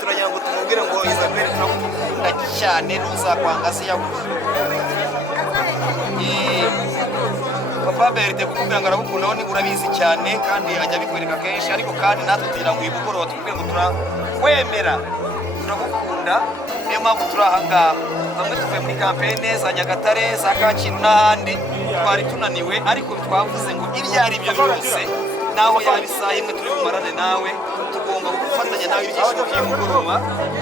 turagira ngo tumubwire ngo Isabelle turamukunda cyane ntuzakwanga se yabuze Papa Berite kukubwira ngo aragukunda wowe urabizi cyane kandi ajya bikwereka kenshi ariko kandi natwe tugira ngo uyu mugoroba tukubwire ngo turakwemera turagukunda niyo mpamvu turi aha ngaha bamwe tuvuye muri kampene za Nyagatare za Kacyiru n'ahandi twari tunaniwe ariko twavuze ngo ibyo ari byo byose naho yabisaye imwe turi bumarane nawe tugomba gufatanya nawe ibyishimo by'umugoroba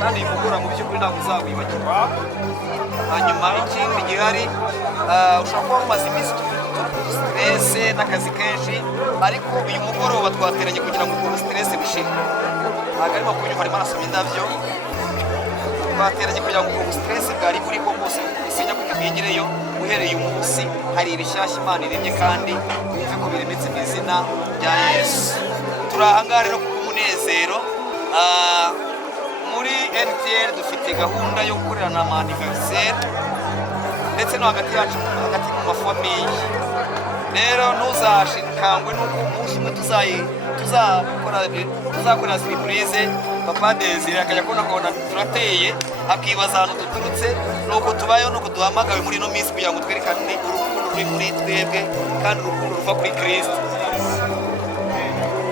kandi uyu mugoroba mu by'ukuri ntabwo uzawibagirwa hanyuma ikindi gihari ushobora kuba umaze iminsi stress n'akazi kenshi ariko uyu mugoroba twateranye kugira ngo ubwo stress bishire ntabwo arimo kunyuma arimo arasoma indabyo twateranye kugira ngo ubwo stress bwari buri bwo bwose bisenya kugira bwigireyo uhereye umunsi hari ibishyashya Imana iremye kandi wumve ko biremetse mu izina rya Yesu turi aha ngaha rero ku munezero muri NTL dufite gahunda yo gukorerana ama anniversaire ndetse no hagati yacu hagati mu mafamiye rero ntuzashikangwe nuko umunsi umwe tuzakora surprise Papa Desire akajya kubona turateye akibaza ahantu duturutse nuko tubayeho nuko duhamagawe muri ino minsi kugira ngo twerekane urukundo ruri muri twebwe kandi urukundo ruva kuri Kristo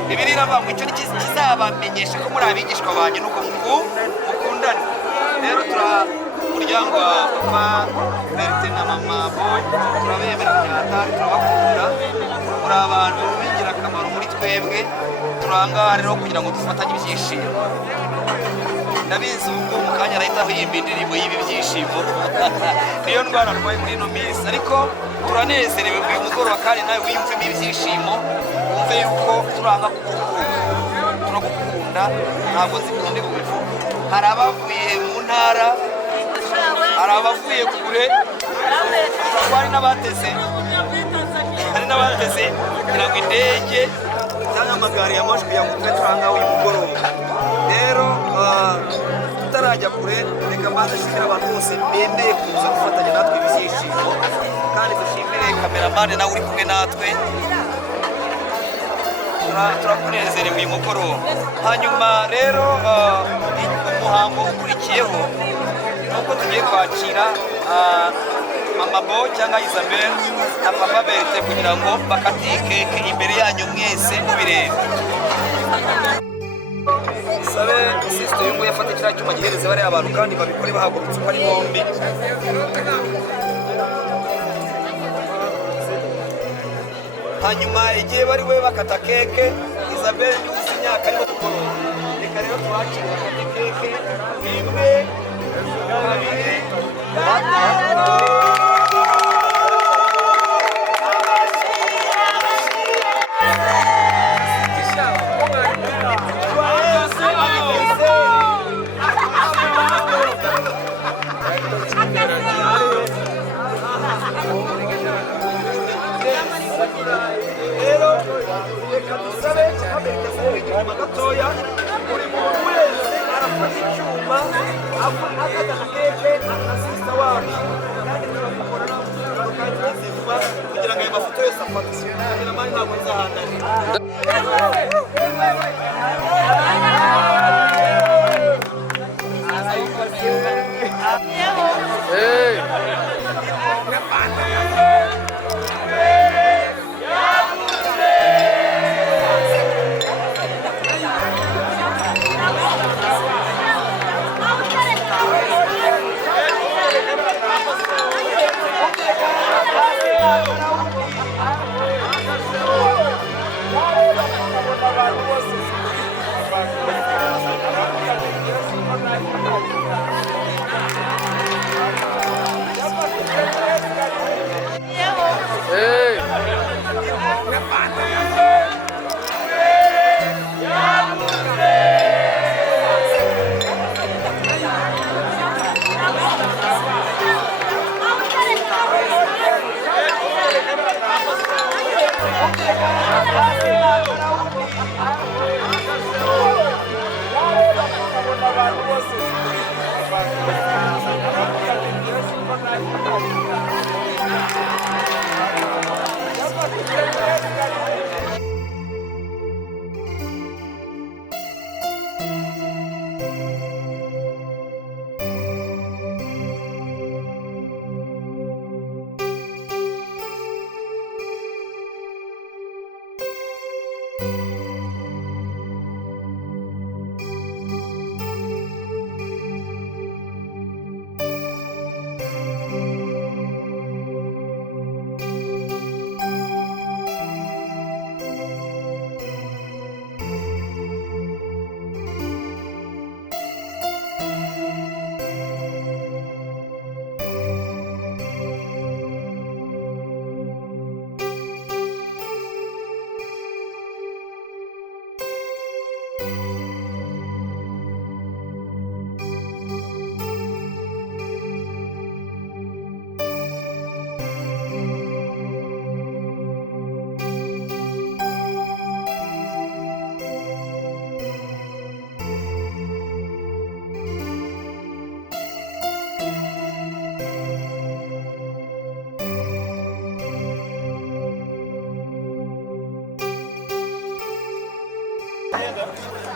Bibiri iravuga icyo kizabamenyesha ko muri abigishwa banjye nuko mukundana rero umuryango wa Papa Berite na Mama Boy turabemera cyane turabakunda muri abantu b'ingirakamaro muri twebwe turanga rero kugira ngo dufatanye ibyishimo ndabizi ubwo mu kanya arahitaho yimba indirimbo y'ibi byishimo niyo ndwara arwaye muri ino minsi ariko turanezerewe uyu mugoroba kandi nawe wiyumvemo ibyishimo wumve yuko turanga turagukunda ntabwo nzi kundi kubivuga hari abavuye mu ntara hari abavuye kure hari n'abateze kugira ngo indege cyangwa amagare y'amajwi kugira ngo tube turanga uyu mugoroba rero tutarajya kure reka mbanze nshimire abantu bose bemeye kuza gufatanya natwe ibyishimo kandi dushimire kameramani nawe uri kumwe natwe turakunezerewe uyu mugoroba hanyuma rero umuhango ukurikiyeho nuko tugiye kwakira Mama Bo cyangwa Isabelle na Papa Berthe kugira ngo bakatiye keke imbere yanyu mwese mubireba sabe sister y'ingo yafata kiriya cyuma gihereze bari abantu kandi babikore bahagurutse uko ari bombi hanyuma igihe bari we bakata keke Isabelle yuzuye imyaka ariko kugorora reka rero twakire bakate keke imwe kabiri gatatu rero reka dusabe aberekeza inyuma gatoya buri muntu wese arafata icyuma akagana keke akasisa wacu kandi turamukorera kandi tuzivuba kugira ngo ayo mafoto yose afate kugira mani ntabwo nzahananira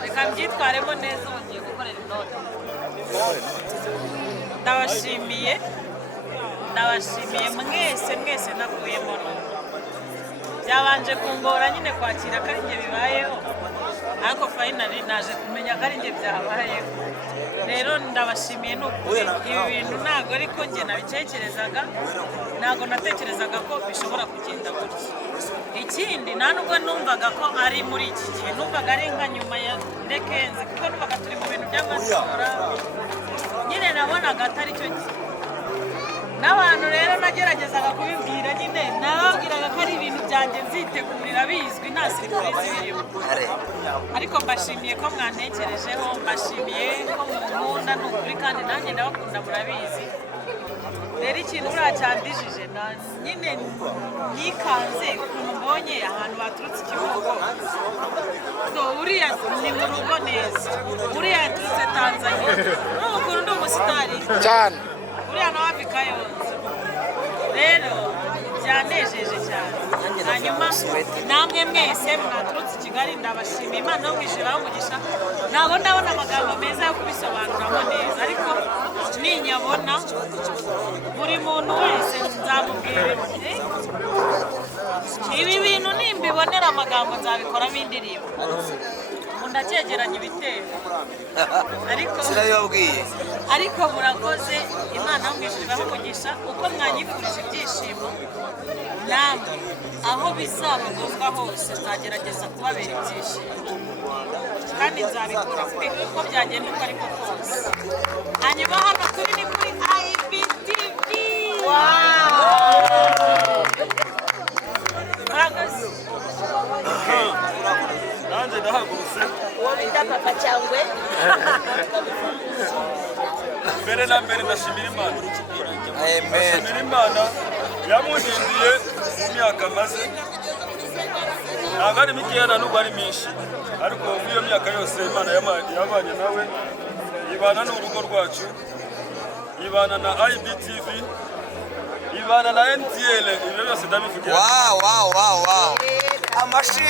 reka mbyitwaremo neza ubu ngiye gukorera intore ndabashimiye mwese nakuyemo byabanje kungora nyine kwakira ko ari njye bibayeho ariko finally naje kumenya ko ari njye byabayeho rero ndabashimiye n'ukuri ibi bintu ntabwo ariko njye nabitekerezaga ntabwo natekerezaga ko bishobora kugenda gutya ikindi nta nubwo numvaga ko ari muri iki gihe numvaga ari nka nyuma ya dekenzi kuko numvaga turi mu bintu by'amatora nyine nabonaga atari cyo gihe n'abantu rero nageragezaga kubibwira nyine nababwiraga ko ari ibintu byanjye nzitegurira bizwi nta siripurize birimo ariko mbashimiye ko mwantekerejeho mbashimiye ko munkunda ni ukuri kandi nanjye ndabakunda murabizi rero ikintu buriya cyandijije nyine nikanze ukuntu mbonye ahantu baturutse ikibugo uriya ni mu rugo neza uriya yaturutse Tanzania n'ukuntu ndi umusitari cyane uriya nawe afika yose rero byanejeje cyane hanyuma namwe mwese mwaturutse i Kigali ndabashimiye Imana yo mwishyuraho umugisha ntabwo ndabona amagambo meza yo kubisobanuramo neza ariko ninyabona buri muntu wese nzamubwira ibi bintu nimbibonera amagambo nzabikoramo indirimbo ndacyegeranya ibitero ariko murakoze Imana mwishyuriraho umugisha uko mwanyifurije ibyishimo namwe aho bizabagozwa hose nzagerageza kubabera ibyishimo kandi nzabikora uko byagenda uko ariko kose hanyuma hano turi ni kuri IBTV murakoze nanjye ndahagurutse uwo bita papa cyangwe mbere na mbere ndashimira Imana amen ndashimira Imana yamuhinduye mu myaka maze ntabwo ari mikeya na n'ubwo ari myinshi ariko muri iyo myaka yose Imana yabanye nawe ibana n'urugo rwacu ibana na IBTV ibana na NTL ibyo byose ndabivugira wow amashi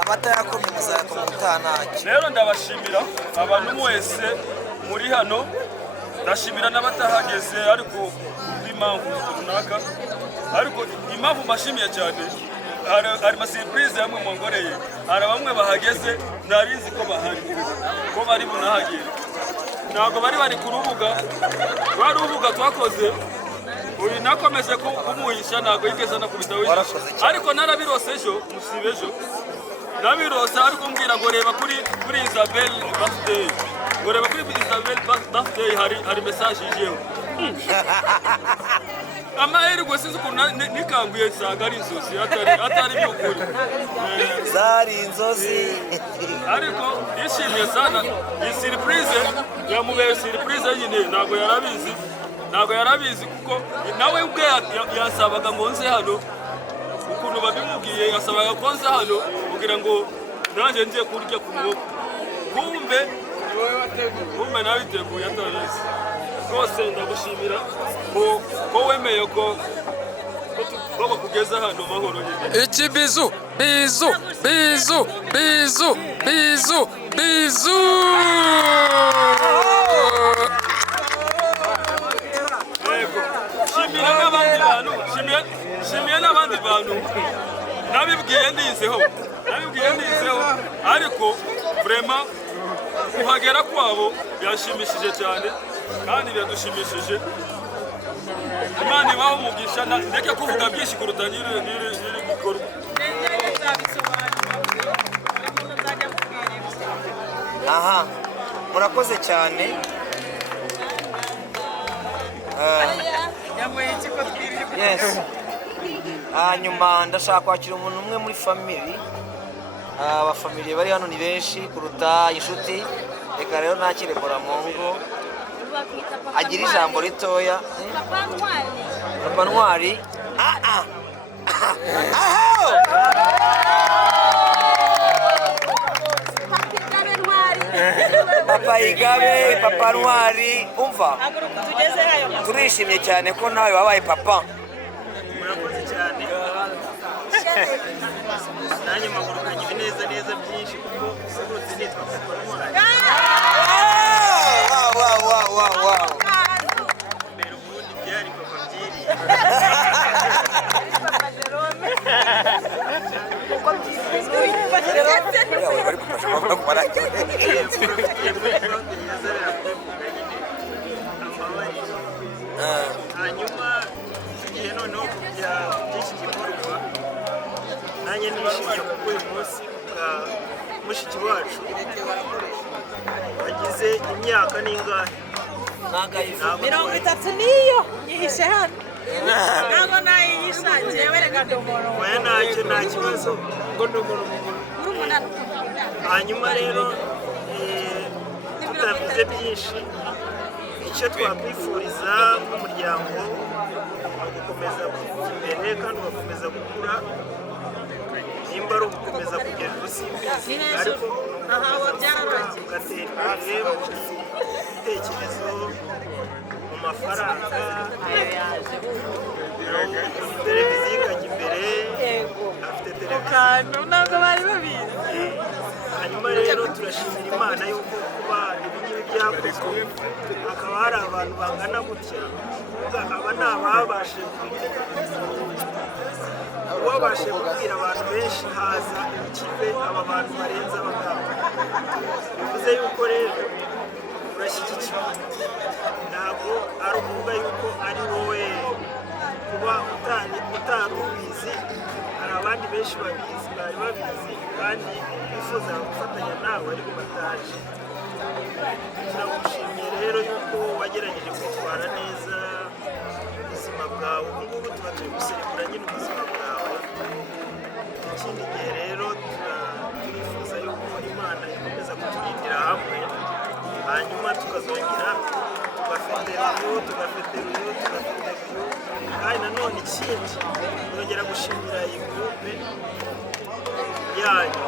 amata yakomye muzayakoma utanaki rero ndabashimira abantu mwese muri hano ndashimira n'abatahageze ariko impamvu runaka ariko impamvu mbashimiye cyane hari amasiripurize yamwe mwongoreye hari bamwe bahageze ntabizi ko bahari ko bari bunahagere ntabwo bari ku rubuga rwa rubuga twakoze uyu nakomeje kumuhisha ntabwo yigeze anakubita wishyushye ariko narabirose ejo musibe ejo nabirose ariko mbwira ngo reba kuri Isabel birthday ngo reba kuri Isabel birthday hari message yijeho amahirwe sinzi ukuntu nikanguye nsanga ari inzozi atari by'ukuri zari inzozi ariko yishimiye sana iyi surprise yamubeye surprise nyine ntabwo yarabizi kuko nawe ubwe yasabaga ngo nze hano ukuntu babimubwiye yasabaga ko nze hano kugira ngo nanjye ngiye kurya ku muboko kumbe nabiteguye atabizi rwose ndagushimira ko wemeye ko bakugeza hano mahoro nyine iki bizu shimiye n'abandi bantu nabibwiye ndizeho ariko vraiment kuhagera kwabo yashimishije cyane kandi biradushimishije Imana ibaho umugisha ndeke kuvuga byinshi kuruta nyiri bikorwa aha murakoze cyane yes hanyuma ndashaka kwakira umuntu umwe muri family abafamiliye bari hano ni benshi kuruta inshuti reka rero nakire Boramongo agira ijambo ritoya Papa Ntwari Papa Igabe Papa Ntwari umva turishimye cyane ko nawe wabaye papa murakoze cyane nanjye mpagurukanye ibineza byinshi kuko urutse nitwa Papa Ntwari wow mbere ubundi byari Papa Byiri bari porofitiye muri gahunda nziza birakubivuga nyine amabariro hanyuma tugiye noneho kujya by'iki gikorwa nanjye nishimiye kuko uyu munsi bwa mushiki wacu wagize imyaka n'ingahe 30 niyo nyihishe hano ntabwo nayihisha njyewe reka ndomoro oya ntacyo nta kibazo hanyuma rero tutavuze byinshi icyo twakwifuriza nk'umuryango ni ugukomeza kujya imbere kandi ugakomeza gukura nimba ari ugukomeza kugera urusimbizi ariko ugatera imbere mu bitekerezo mu mafaranga televiziyo ikajya imbere afite televiziyo ntabwo bari babizi hanyuma rero turashimira imana yuko kuba ibingibi byakozwe hakaba hari abantu bangana gutya kuvuga aba ni ababashe uwabashe kubwira abantu benshi haza ikipe aba bantu barenze abagabo bivuze yuko rero urashyigikiwe ntabwo ari ukuvuga yuko ari wowe kuba utari ubizi hari abandi benshi babizi bari babizi kandi bifuza gufatanya nawe ariko bataje turagushimiye rero yuko wagerageje kwitwara neza ubuzima bwawe ubu ngubu tuba turi guserebura nyine ubuzima bwawe ikindi gihe rero turifuza yuko imana ikomeza kuturindira hamwe hanyuma tukazongera tugafetera uyu kandi nanone ikindi twongera gushimira iyi gurupe yanyu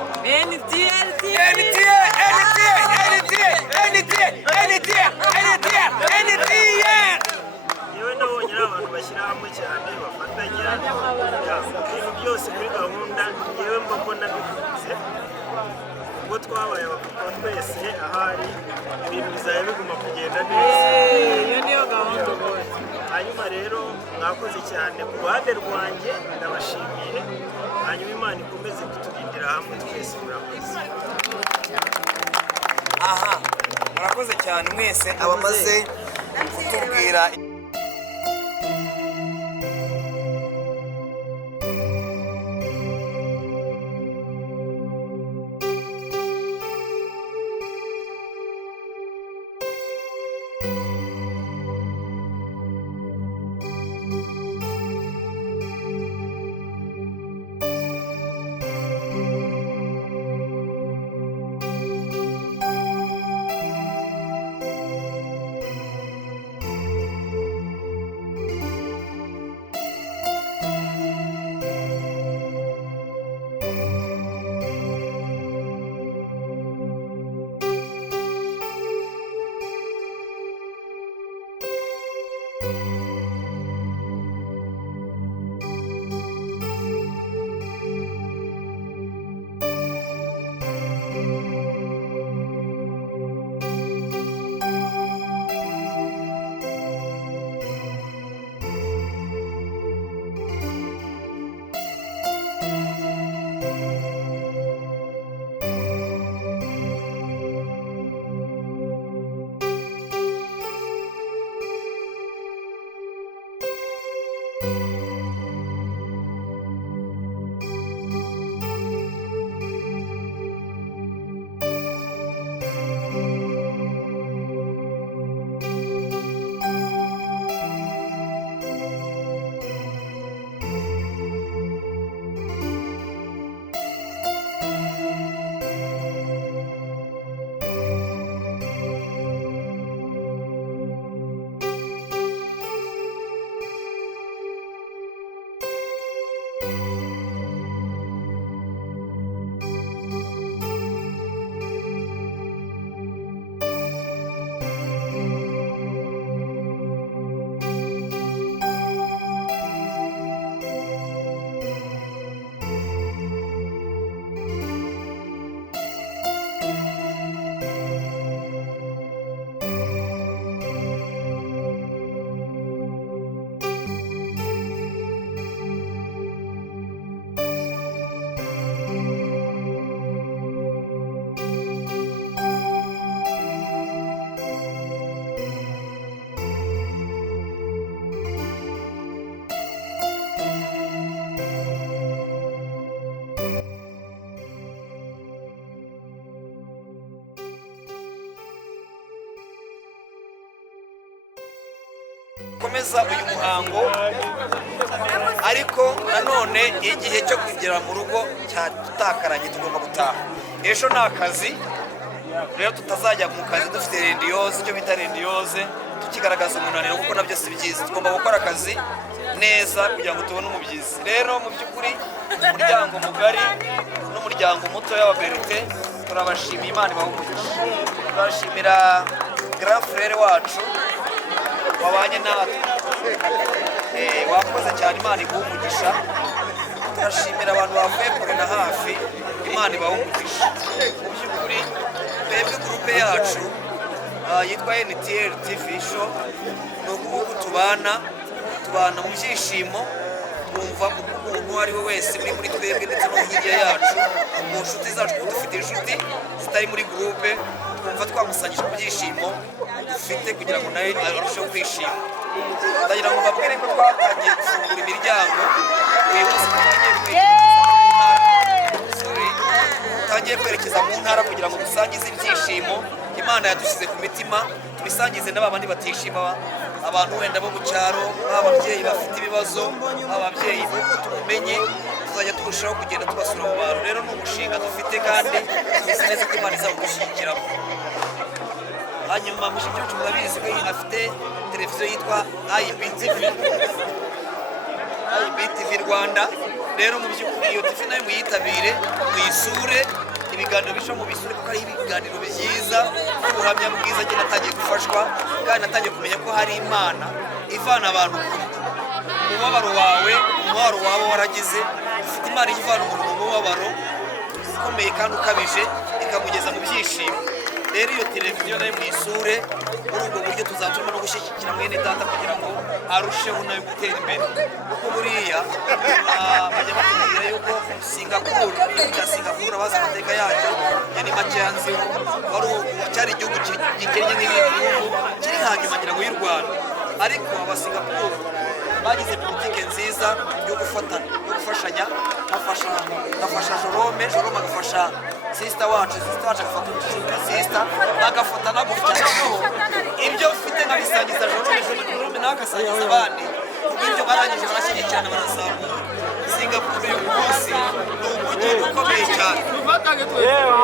yewe nabonye ari abantu bashyira hamwe cyane bafatanya ibintu byose kuri gahunda yewe mba mbona bikunze ubwo twabaye abapapa twese ahari ibintu bizajya biguma kugenda neza iyo niyo gahunda ubundi hanyuma rero mwakoze cyane ku ruhande rwanjye ndabashimiye hanyuma imana ikomeze kuturindira hamwe twese murakoze aha murakoze cyane mwese abamaze kutubwira dukomeza uyu muhango, ariko nanone igihe cyo kugera mu rugo cyatakaranye tugomba gutaha. Ejo ni akazi, rero tutazajya mu kazi dufite rendiyoze, icyo bita rendiyoze, tukigaragaza umunaniro kuko nabyo si byiza. Tugomba gukora akazi neza kugira ngo tubone umubyizi. Rero mu by'ukuri umuryango mugari n'umuryango muto w'ababerite turabashimiye, Imana ibahe umugisha. Turashimira grand frere wacu wabanye natwe, wakoze cyane, Imana iguhe umugisha. Turashimira abantu bavuye kure na hafi, Imana ibahe umugisha. Mu by'ukuri twebwe gurupe yacu yitwa NTL TV show, ni ukuvuga tubana mu byishimo, twumva umuntu uwo ari we wese muri twebwe ndetse no hirya yacu, mu nshuti zacu, kuko dufite inshuti zitari muri gurupe, twumva twamusanyije ku byishimo dufite kugira ngo nawe arusheho kwishima. Ndagira ngo mbabwire ko twatangiye gufungura imiryango uyu munsi, tutangiye kwerekeza mu ntara kugira ngo dusangize ibyishimo Imana yadushyize ku mitima, tubisangize n'abandi batishima, abantu wenda bo mu cyaro, ababyeyi bafite ibibazo, ababyeyi uko tumenye tuzajya turushaho kugenda tubasura mu bantu. Rero ni umushinga dufite kandi tuzi neza ko Imana izawudushyigikiramo. Hanyuma mushiki wacu murabizi ko afite televiziyo yitwa IBTV Rwanda. Rero mu by'ukuri iyo TV nayo muyitabire, muyisure, ibiganiro bisho mu bisure kuko ari ibiganiro byiza n'ubuhamya bwiza. Njye natangiye gufashwa kandi natangiye kumenya ko hari Imana ivana abantu kure mu mubabaro wawe, umubabaro waba waragize, ufite Imana ivana umuntu mu mubabaro ukomeye kandi ukabije ikamugeza mu byishimo. Rero iyo televiziyo nayo muyisure, muri ubwo buryo tuzatuma no gushyigikira mwene data kugira ngo arusheho nayo gutera imbere. Kuko buriya bajya batubwira yuko Singapore, Singapore bazi amateka yacyo ya ni make yanzeho, cyari igihugu gikennye n'ibindi bihugu kiri hanyuma ngira ngo y'u Rwanda, ariko aba Singapore bagize politike nziza yo gufatana, yo gufashanya. Bafasha Jerome agafasha sister wacu agafata inshuti sister agafatana gutya, ibyo ufite nkabisangiza Jerome nawe agasangiza abandi, ibyo barangije barashyigikirana barazamuka. Singapore uyu munsi ni umujyi ukomeye cyane, rero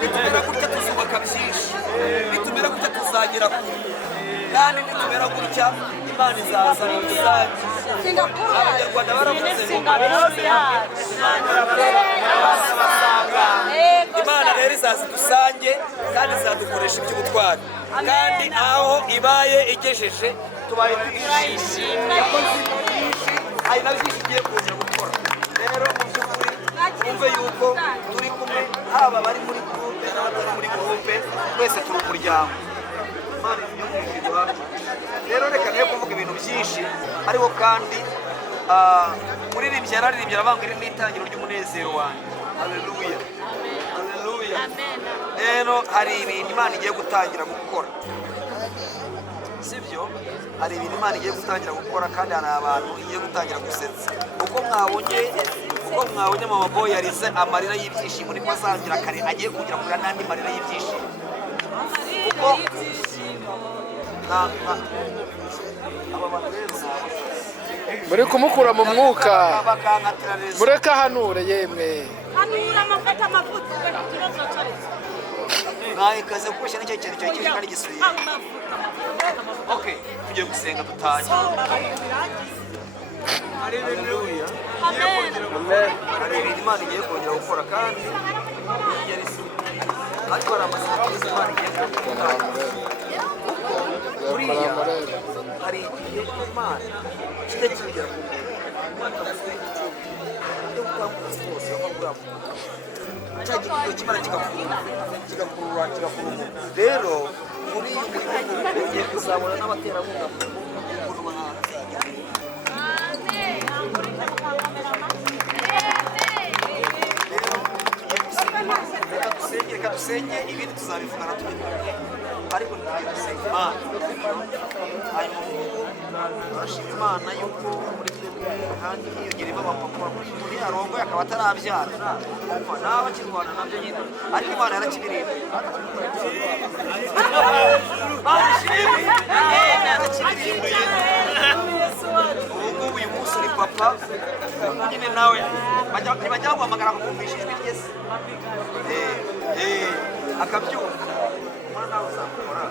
nitumera gutya tuzubaka byinshi, nitumera gutya tuzagera kure, kandi nitumera gutya Imana izaza rusange. Abanyarwanda baravuze ngo Imana rero izaza dusange kandi izadukoresha iby'ubutwari, kandi aho ibaye igejeje tubaye twishimye, hari na byinshi igiye kuza gukora. Rero mu by'ukuri twumve yuko turi kumwe, haba bari muri gurupe n'abatari muri gurupe, twese turi umuryango. Rero reka nayo kuvuga ibintu byinshi, ariko kandi muririmbyi yararirimbye aravuga iri ni itangiro ry'umunezero wanjye. Haleluya, haleluya. Rero hari ibintu Imana igiye gutangira gukora, sibyo? Hari ibintu Imana igiye gutangira gukora, kandi hari abantu igiye gutangira gusetsa. Uko mwabonye Mama Boy yarize amarira y'ibyishimo, niko azangira kare agiye kugira kuri n'andi marira y'ibyishimo. Kuko muri kumukura mu mwuka, mureke ahanure yemwe. Hanura amafata amavuta ikibazo cyaretse. Ikaze kuko nicyo kintu cyo kije kandi gisubiye. Okay, tugiye gusenga dutaye. Haleluya. Amen. Hari ibintu Imana igiye kongera gukora kandi yari si. Ariko hari amasezerano Imana igiye gukora. Buriya hari igihe Imana kijya kigera ku Imana yo gutambuka hose bakagura cya gihe kimara kigakurura. Rero muri uyu murimo ugiye kuzabona n'abaterankunga umuntu bahanze. Reka dusenye ibindi tuzabivugana tubikora, ariko tugiye gusenga Imana. Hanyuma turashima Imana yuko muri twebwe kandi hiyongeremo abapapa muri arongoye akaba atarabyara umva nawe bakirwana nabyo nyine ariko Imana yarakibirinda ubu uyu munsi uri papa nyine nawe bajya guhamagara bakumvisha ijwi rye se akabyumva nawe uzakora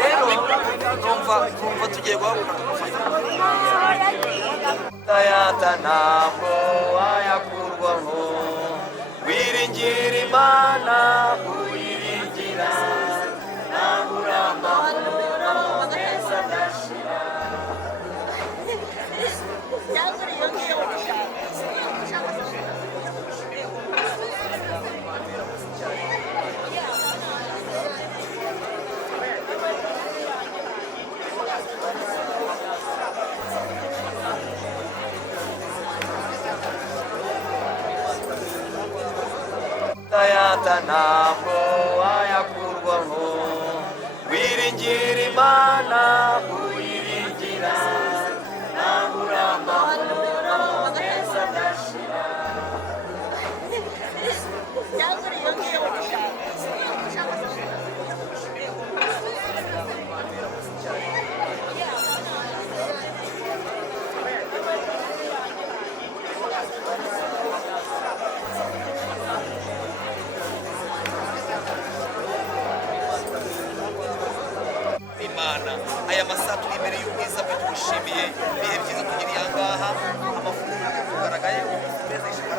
rero numva tugiye guhaguruka tugafata tayata ntabwo wayakurwaho wiringira Imana uyiringira ntabura amahoro meza adashira tayata ntabwo wayakurwaho wiringira Imana uyiringira ntabura amahoro meza adashira Imana aya masaha turi imbere y'ubwiza bwe tugushimiye ibihe byiza tugiriye aha ngaha amafunguro tugaragaye meza y'ishyaka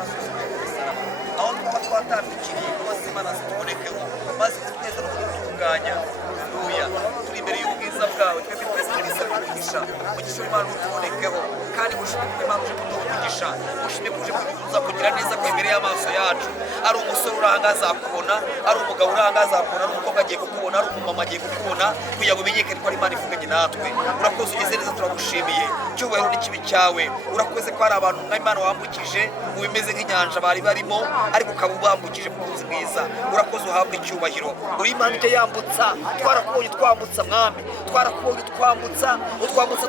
aho twaba twatambikiriye maze Imana zitubonekeho maze twese no kudutunganya haleluya turi imbere y'ubwiza bwawe twebwe twese tugisaba umugisha umugisha w'Imana utubonekeho kandi gushimira ko Imana uje kuduha umugisha gushimira ko uje kuduha kugira neza ko imbere y'amaso yacu ari umusore uranga azakubona ari umugabo uranga azakubona ari umukobwa agiye kukubona ari umumama agiye kukubona kugira ngo umenyekane ko ari Imana ivuganye natwe urakoze ugeze neza turagushimiye cyubahiro n'ikibi cyawe urakoze ko hari abantu nka Imana wambukije mu bimeze nk'inyanja bari barimo ariko ukaba ubambukije mu buzi bwiza urakoze uhabwe icyubahiro uri Imana icyo yambutsa twarakubonye twambutsa mwami twarakubonye utwambutsa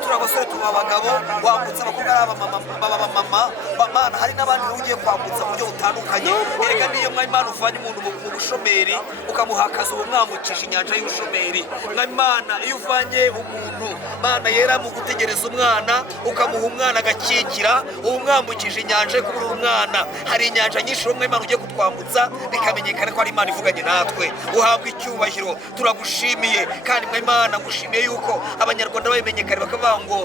turi abasore tuba abagabo wambutsa abakobwa ari abamama Mana hari n'abandi ugiye kwambutsa mu buryo butandukanye erega niyo mwa Imana uvanye umuntu mu bushomeri ukamuhakaza ubu mwambukije inyanja y'ubushomeri mwa Imana iyo uvanye umuntu Mana yera mu gutegereza umwana ukamuha umwana agakikira ubu mwambukije inyanja yo kubura umwana hari inyanja nyinshi mwa Imana ugiye kutwambutsa bikamenyekana ko ari Imana ivuganye natwe uhabwe icyubahiro turagushimiye kandi mwa Imana ngushimiye yuko abanyarwanda babimenyekane bakavuga ngo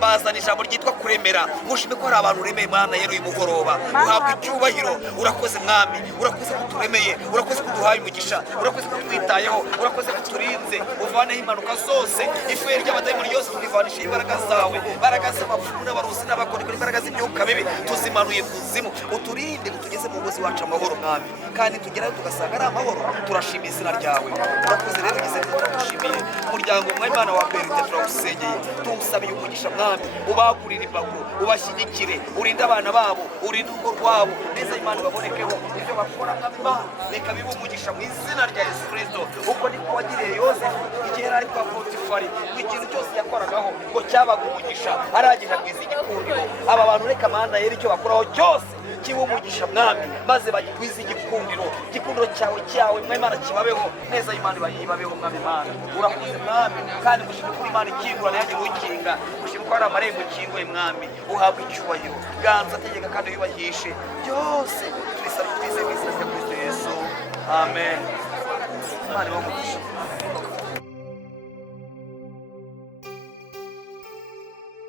bazana ijambo ryitwa kuremera ngushime ko hari abantu uremeye Mana yero uyu mugoroba uhabwe icyubahiro urakoze mwami urakoze kuturemeye urakoze kuduhaye umugisha urakoze kutwitayeho urakoze kuturinze uvaneho impanuka zose ifuye ry'abadayimoni yose turivanisha imbaraga zawe imbaraga z'abapfumu n'abarusi n'abakonikoni imbaraga z'imyuka mibi tuzimanuye kuzimu uturinde utugeze mu mugozi wacu amahoro mwami kandi tugerayo tugasanga ari amahoro turashima izina ryawe urakoze rero ugeze neza turagushimiye umuryango mwa Imana wa Berite turawusengeye tuwusabiye umugisha mwami ubagurire imbago ubashyigikire urinde abana babo urinde urugo rwabo neza Imana babonekeho ibyo bakora Imana reka bibe umugisha mu izina rya Yesu Kristo uko niko wagiriye Yosefu igihe yari ari kwa Potifari ngo ikintu cyose yakoragaho ngo cyabaga umugisha aragenda kwiza igikundiro aba bantu reka Mana yera icyo bakoraho cyose kiba umugisha mwami maze bagikwiza igikundiro cyawe mwa Imana kibabeho neza Imana bayibabeho mwami Imana urakoze mwami kandi gushimira ko Imana ikingura ntihagire ukinga gushimira ko hari amarembo ukinguye mwami uhabwe icyubahiro ganza tegeka kandi wiyubahishe byose tubisaba twizeye mu izina rya Kristo Yesu amen Imana ibahe umugisha